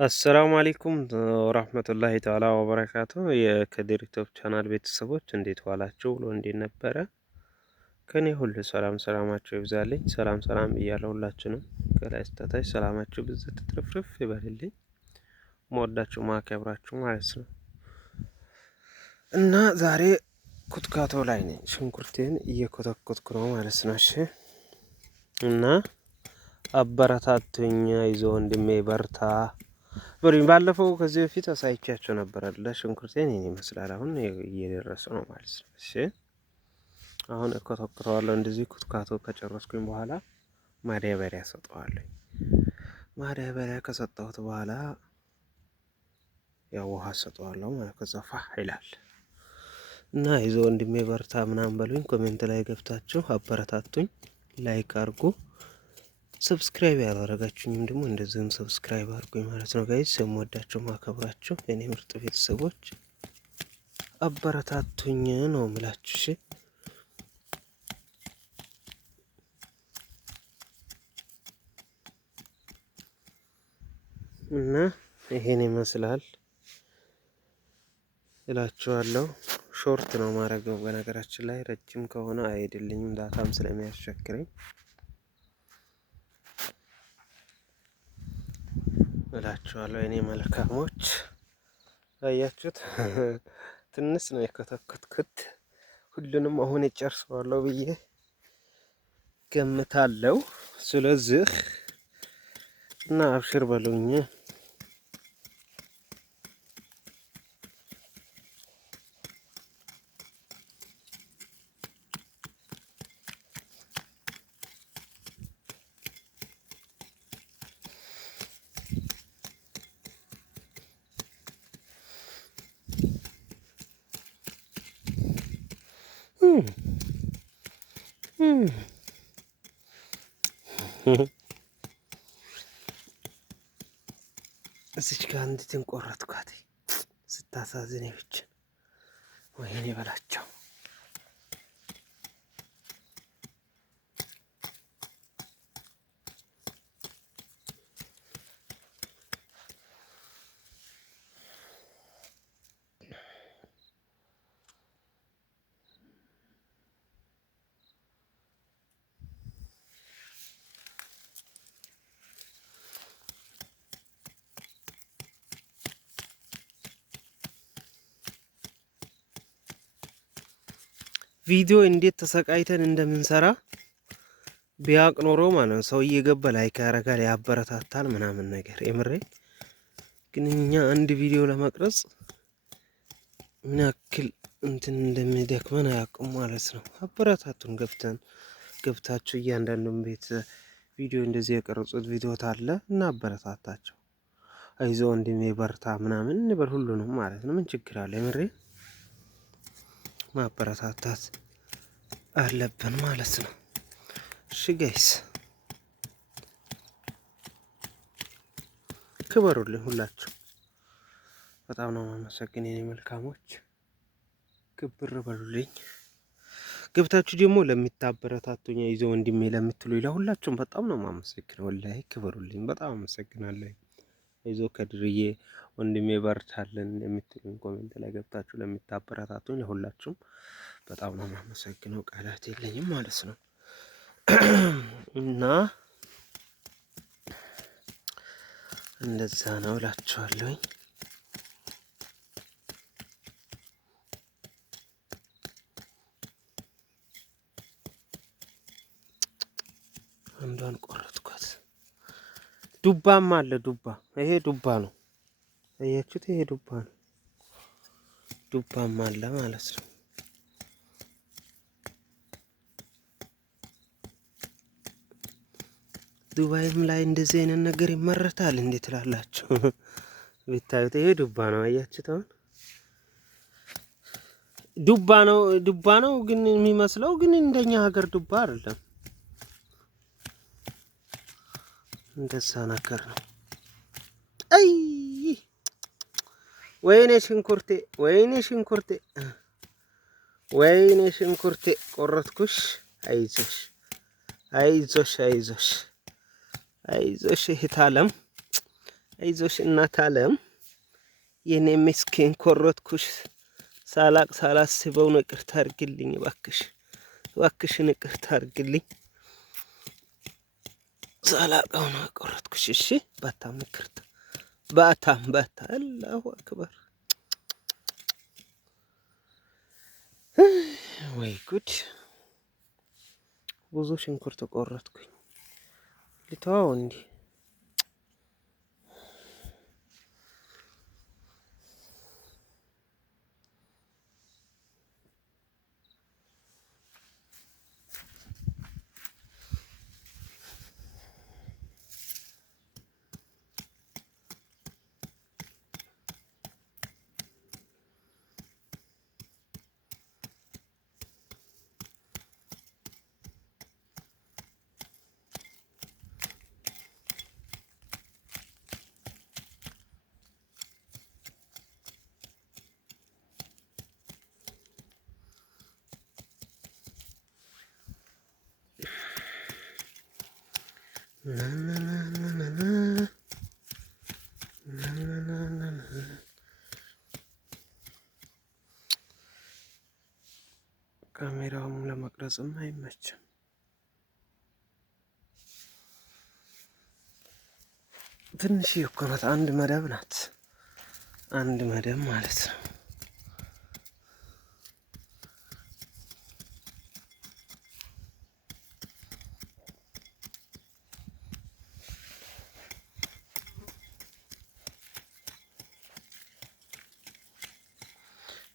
አሰላሙ አለይኩም ወራህመቱላሂ ተዓላ ወበረካቱ። የከድር ዩቲዩብ ቻናል ቤተሰቦች እንዴት ዋላችሁ? ውሎ እንዴት ነበረ? ከኔ ሁሉ ሰላማችሁ ይብዛልኝ። ሰላም ብያለሁ ሁላችንም። ከላይ እስከታች ሰላማችሁ ብዝት ትርፍርፍ ይበልልኝ። መወዳችሁ ማከብራችሁ ማለት ነው። እና ዛሬ ኩትካቶ ላይ ነኝ። ሽንኩርቴን እየኮተኮትኩ ነው ማለት ነው። እሺ እና አበረታቱኝ፣ ይዞ ወንድሜ በርታ በሉኝ። ባለፈው ከዚህ በፊት አሳይቻቸው ነበር አይደለ? ሽንኩርቴን ይሄን ይመስላል። አሁን እየደረሰ ነው ማለት ነው። እሺ አሁን እኮተኩተዋለሁ። እንደዚህ ኩትካቶ ከጨረስኩኝ በኋላ ማዳበሪያ ሰጠዋለሁ። ማዳበሪያ ከሰጠሁት በኋላ ያው ውሃ ሰጠዋለሁ ማለት ከዛ ፋህ ይላል እና ይዞ ወንድሜ በርታ ምናምን በሉኝ። ኮሜንት ላይ ገብታችሁ አበረታቱኝ፣ ላይክ አድርጉ። ሰብስክራይብ ያላረጋችሁኝም ደግሞ እንደዚህም ሰብስክራይብ አድርጉኝ ማለት ነው ጋይስ። የምወዳችሁ ማከብራችሁ የኔ ምርጥ ቤተሰቦች አበረታቱኝ ነው የምላችሁ። እሺ እና ይሄን ይመስላል እላችኋለሁ። ሾርት ነው ማረገው በነገራችን ላይ ረጅም ከሆነ አይሄድልኝም ዳታም ስለሚያስቸግረኝ እላችኋለሁ። የኔ መልካሞች አያችሁት? ትንሽ ነው የኮተኮትኩት። ሁሉንም አሁን እጨርሰዋለሁ ብዬ ገምታለሁ። ስለዚህ እና አብሽር በሉኝ። እዚች ጋር እንድትን ቆረጥኳት። ስታሳዝን ብቻ ወይኔ በላቸው። ቪዲዮ እንዴት ተሰቃይተን እንደምንሰራ ቢያቅ ኖሮ ማለት ነው። ሰው እየገባ ላይክ ያረጋል፣ ያበረታታል ምናምን ነገር የምሬ። ግን እኛ አንድ ቪዲዮ ለመቅረጽ ምን ያክል እንትን እንደሚደክመን አያውቁም ማለት ነው። አበረታቱን። ገብታችሁ እያንዳንዱን ቤት ቪዲዮ እንደዚህ የቀረጹት ቪዲዮ ታለ እና አበረታታቸው። አይዞ ወንድሜ በርታ ምናምን እንበል ሁሉንም ማለት ነው። ምን ችግር አለ? የምሬ ማበረታታት አለብን ማለት ነው። እሺ ጋይስ ክበሩልኝ ሁላችሁ። በጣም ነው የማመሰግን የኔ መልካሞች። ክብር በሉልኝ። ገብታችሁ ደግሞ ለሚታበረታቱኝ ይዞ ወንድሜ ለምትሉ ለሁላችሁም በጣም ነው የማመሰግነው። ወላሂ ክበሩልኝ። በጣም አመሰግናለሁ። ይዞ ከድርዬ ወንድሜ በርታለን የምትሉኝ ኮሜንት ላይ ገብታችሁ ለሚታበረታቱኝ ለሁላችሁም በጣም ነው የማመሰግነው። ቃላት የለኝም ማለት ነው። እና እንደዛ ነው እላችኋለሁኝ። አንዷን ቆረጥኳት። ዱባም አለ። ዱባ ይሄ ዱባ ነው። አያችሁት? ይሄ ዱባ ነው። ዱባም አለ ማለት ነው። ዱባይም ላይ እንደዚህ አይነት ነገር ይመረታል። እንዴት ትላላችሁ? ብታዩት ይሄ ዱባ ነው። አያችሁት? አሁን ዱባ ነው ግን የሚመስለው ግን እንደኛ ሀገር ዱባ አይደለም። እንደዛ ነገር ነው። አይ ወይኔ ሽንኩርቴ፣ ወይኔ ሽንኩርቴ፣ ወይኔ ሽንኩርቴ ቆረጥኩሽ። አይዞሽ፣ አይዞሽ፣ አይዞሽ፣ አይዞሽ እህት አለም አይዞሽ እናት አለም የኔ ምስኪን ኮረትኩሽ። ሳላቅ ሳላስበው ነው። ይቅርታ አድርግልኝ እባክሽ፣ እባክሽን ይቅርታ አድርግልኝ። ሳላቀው ነው ቆረጥኩሽ። እሺ በጣም ይቅርታ፣ በጣም አላሁ አክበር። ወይ ጉድ! ብዙ ሽንኩርት ቆረጥኩኝ። ልተዋው እንዲህ ካሜራውም ለመቅረጽም አይመችም። ትንሽ እኮ ናት፣ አንድ መደብ ናት። አንድ መደብ ማለት ነው።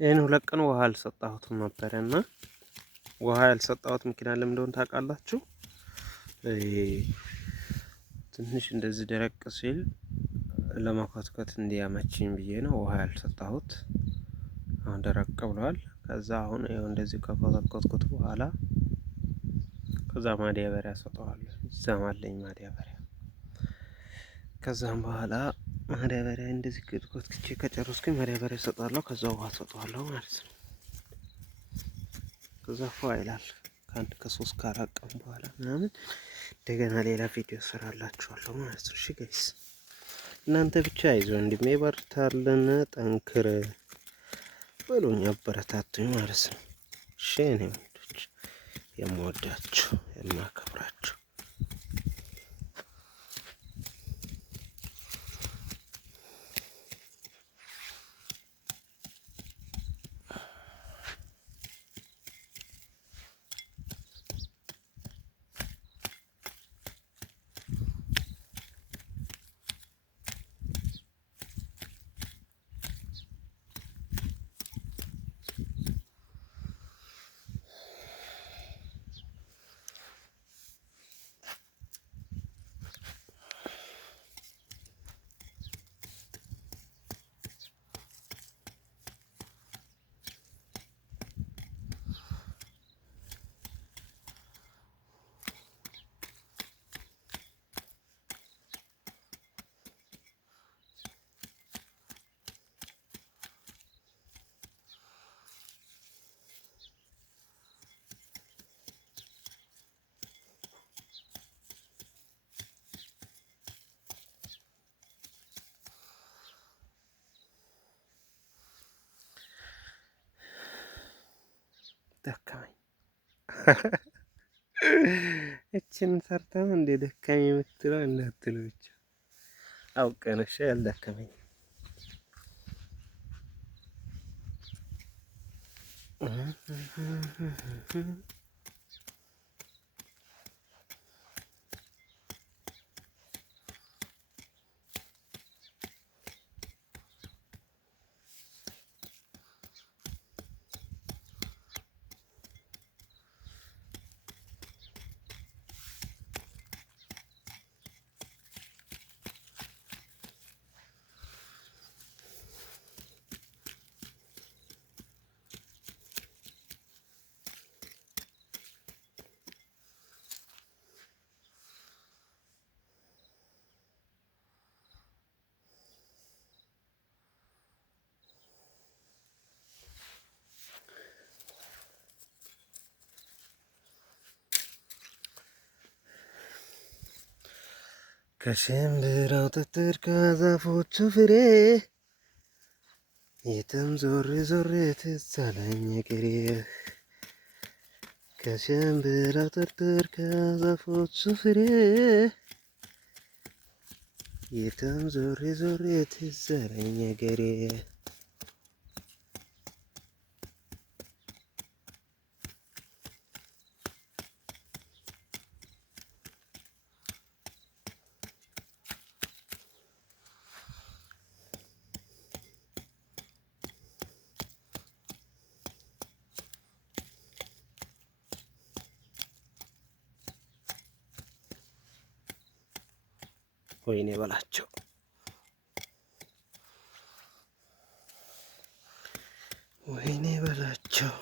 ይህን 2 ቀን ውሃ አልሰጣሁትም ነበረ እና ውሃ ያልሰጣሁት ምክንያት ለምን እንደሆነ ታውቃላችሁ? ትንሽ እንደዚህ ደረቅ ሲል ለመኮትኮት እንዲያመችኝ ብዬ ነው ውሃ ያልሰጣሁት። አሁን ደረቅ ብሏል። ከዛ አሁን ይኸው እንደዚህ ከኮተኮትኩት በኋላ ከዛ ማዳበሪያ ሰጠዋለሁ። ይዛማለኝ ማዳበሪያ። ከዛም በኋላ ማዳበሪያ እንደዚህ ኮትኩቼ ከጨረስኩኝ ማዳበሪያ ሰጣለሁ። ከዛ ውሃ ሰጠዋለሁ ማለት ነው። ከዛ ፏ ይላል። ከ3 ከ4 ቀን በኋላ ምናምን እንደገና ሌላ ቪዲዮ ሰራላችኋለሁ ማለት ነው። እሺ ጋይስ እናንተ ብቻ አይዞ ወንድሜ በርታለን፣ ጠንክር በሉኝ፣ አበረታቱኝ ማለት ነው። እሺ እኔ ወንዶች የምወዳችሁ የማከብራችሁ ደካኝ እችን ሰርተም እንደ ደካኝ የምትለው እንዳትሉ ብቻ አውቀን። እሺ ያልደከመኝ ከሽምብራው ጥጥር ከዛፎቹ ፍሬ የትም ዞሬ ዞሬ ትዝ አለኝ እግሬ። ከሽምብራው ጥጥር ከዛፎቹ ፍሬ የትም ዞሬ ዞሬ ትዝ አለኝ እግሬ። ወይኔ በላቸው ወይኔ በላቸው።